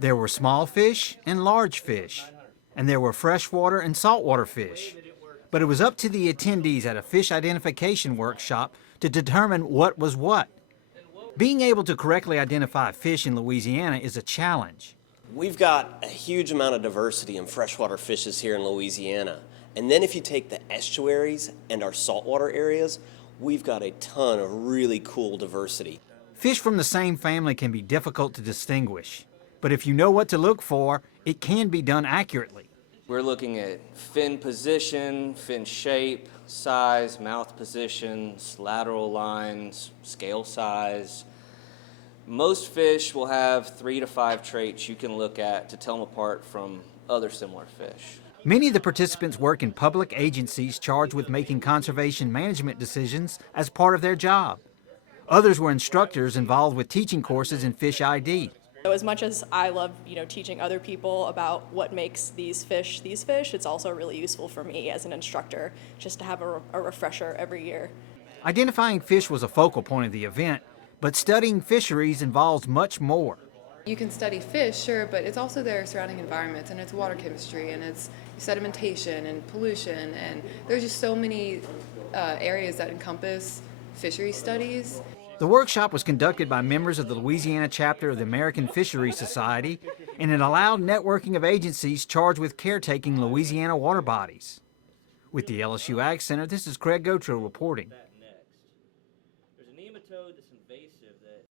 There were small fish and large fish, and there were freshwater and saltwater fish. But it was up to the attendees at a fish identification workshop to determine what was what. Being able to correctly identify fish in Louisiana is a challenge. We've got a huge amount of diversity in freshwater fishes here in Louisiana. And then if you take the estuaries and our saltwater areas, we've got a ton of really cool diversity. Fish from the same family can be difficult to distinguish, but if you know what to look for, it can be done accurately. We're looking at fin position, fin shape, size, mouth positions, lateral lines, scale size. Most fish will have 3 to 5 traits you can look at to tell them apart from other similar fish. Many of the participants work in public agencies charged with making conservation management decisions as part of their job. Others were instructors involved with teaching courses in fish ID. So as much as I love, teaching other people about what makes these fish, it's also really useful for me as an instructor just to have a refresher every year. Identifying fish was a focal point of the event, but studying fisheries involves much more. You can study fish, sure, but it's also their surrounding environments, and it's water chemistry, and it's sedimentation and pollution, and there's just so many areas that encompass fishery studies. The workshop was conducted by members of the Louisiana chapter of the American Fisheries Society, and it allowed networking of agencies charged with caretaking Louisiana water bodies. With the LSU Ag Center, this is Craig Gautreaux reporting.